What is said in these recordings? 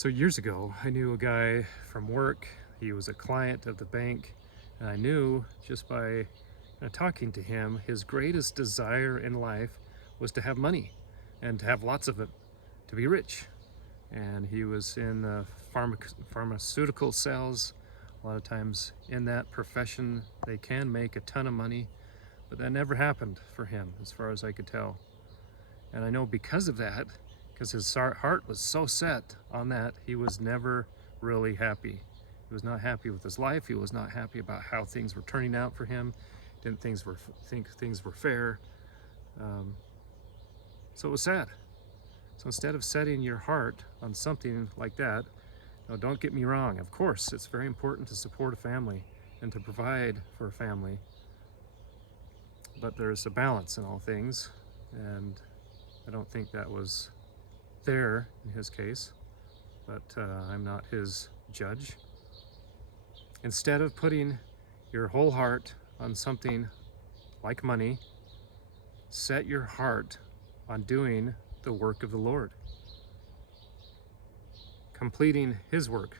So years ago, I knew a guy from work. He was a client of the bank, and I knew just by talking to him, his greatest desire in life was to have money and to have lots of it, to be rich. And he was in the pharmaceutical sales. A lot of times in that profession, they can make a ton of money, but that never happened for him, as far as I could tell. And I know because of that, because his heart was so set on that, he was never really happy. He was not happy with his life. He was not happy about how things were turning out for him. Didn't think things were fair. So it was sad. So instead of setting your heart on something like that, now don't get me wrong. Of course, it's very important to support a family and to provide for a family. But there's a balance in all things, and I don't think that was there in his case, but I'm not his judge. Instead of putting your whole heart on something like money, set your heart on doing the work of the Lord, completing His work,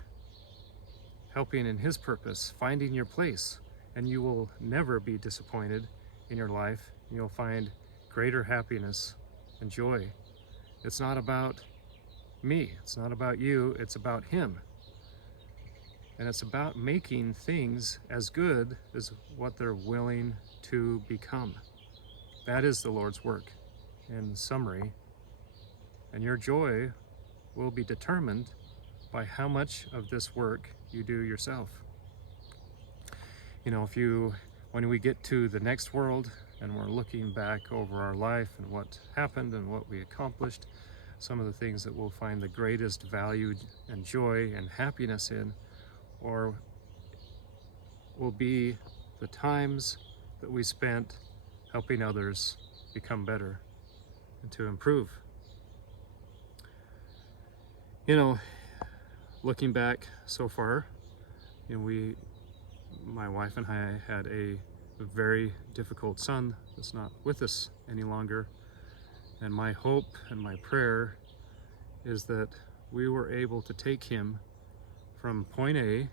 helping in His purpose, finding your place, and you will never be disappointed in your life. You'll find greater happiness and joy. It's not about me, it's not about you, it's about Him. And it's about making things as good as what they're willing to become. That is the Lord's work, in summary. And your joy will be determined by how much of this work you do yourself. You know, when we get to the next world and we're looking back over our life and what happened and what we accomplished, some of the things that we'll find the greatest value and joy and happiness in, or will be the times that we spent helping others become better and to improve. You know, looking back so far, you know, my wife and I had a very difficult son that's not with us any longer. And my hope and my prayer is that we were able to take him from point A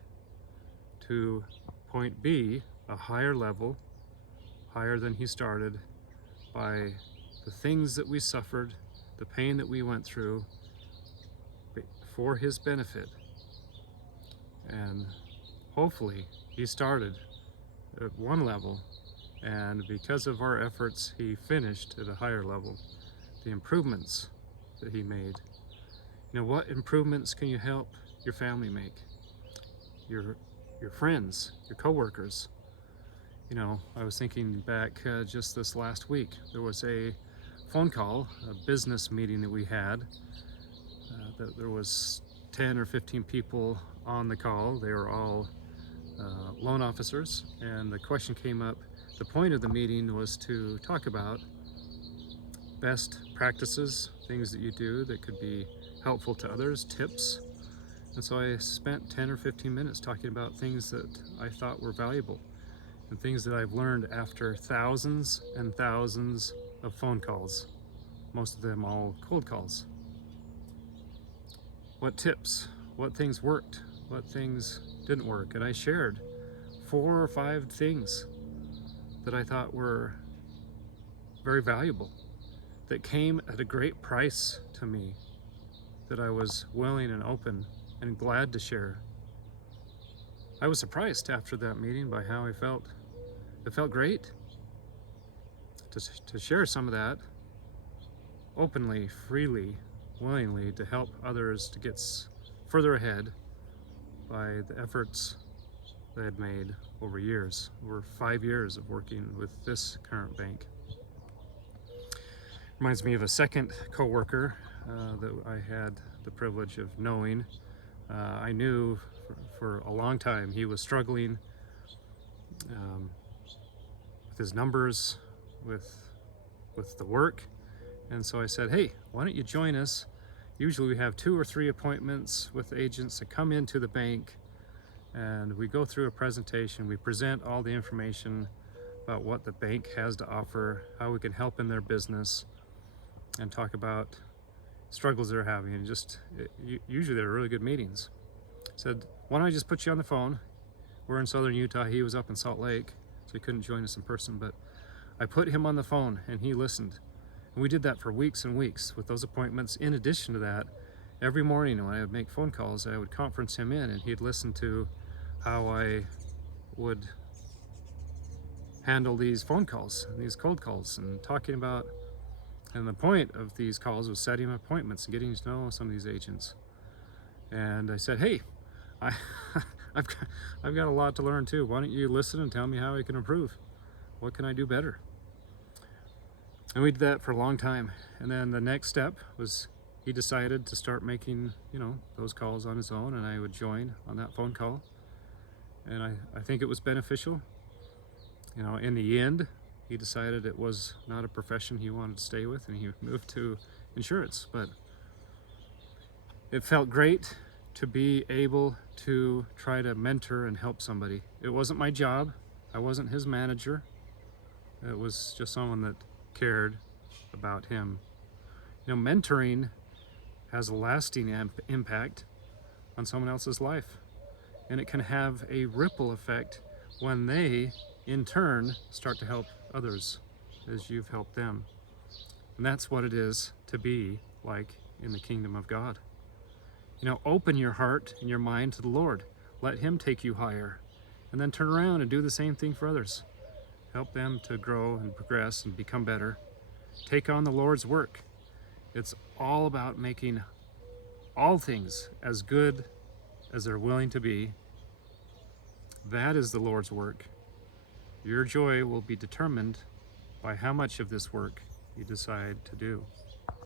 to point B, a higher level, higher than he started, by the things that we suffered, the pain that we went through, for his benefit. And hopefully he started at one level, and because of our efforts, he finished at a higher level. The improvements that he made. You know, what improvements can you help your family make? Your friends, your coworkers. You know, I was thinking back just this last week, there was a phone call, a business meeting that we had. There was 10 or 15 people on the call. They were all loan officers, and the question came up. The point of the meeting was to talk about best practices, things that you do that could be helpful to others, tips. And so I spent 10 or 15 minutes talking about things that I thought were valuable and things that I've learned after thousands and thousands of phone calls, most of them all cold calls. What tips, what things worked, what things didn't work. And I shared 4 or 5 things that I thought were very valuable, that came at a great price to me, that I was willing and open and glad to share. I was surprised after that meeting by how I felt. It felt great to share some of that openly, freely, willingly, to help others to get further ahead by the efforts that I had made over years, over 5 years of working with this current bank. Reminds me of a second coworker that I had the privilege of knowing. I knew for a long time he was struggling with his numbers, with the work, and so I said, hey, why don't you join us? Usually we have 2 or 3 appointments with agents that come into the bank, and we go through a presentation. We present all the information about what the bank has to offer, how we can help in their business, and talk about struggles they're having, and usually they're really good meetings. Said, why don't I just put you on the phone? We're in southern Utah. He was up in Salt Lake, so he couldn't join us in person, but I put him on the phone and he listened. And we did that for weeks and weeks with those appointments. In addition to that, every morning when I would make phone calls, I would conference him in, and he'd listen to how I would handle these phone calls and these cold calls and talking about, and the point of these calls was setting appointments and getting to know some of these agents. And I said, hey, I've got a lot to learn too. Why don't you listen and tell me how I can improve? What can I do better? And we did that for a long time. And then the next step was he decided to start making, those calls on his own, and I would join on that phone call. And I think it was beneficial. In the end, he decided it was not a profession he wanted to stay with, and he moved to insurance. But it felt great to be able to try to mentor and help somebody. It wasn't my job. I wasn't his manager. It was just someone that cared about him. Mentoring has a lasting impact on someone else's life, and it can have a ripple effect when they in turn start to help others as you've helped them. And that's what it is to be like in the kingdom of God. Open your heart and your mind to the Lord. Let him take you higher, and then turn around and do the same thing for others. Help them to grow and progress and become better. Take on the Lord's work. It's all about making all things as good as they're willing to be. That is the Lord's work. Your joy will be determined by how much of this work you decide to do.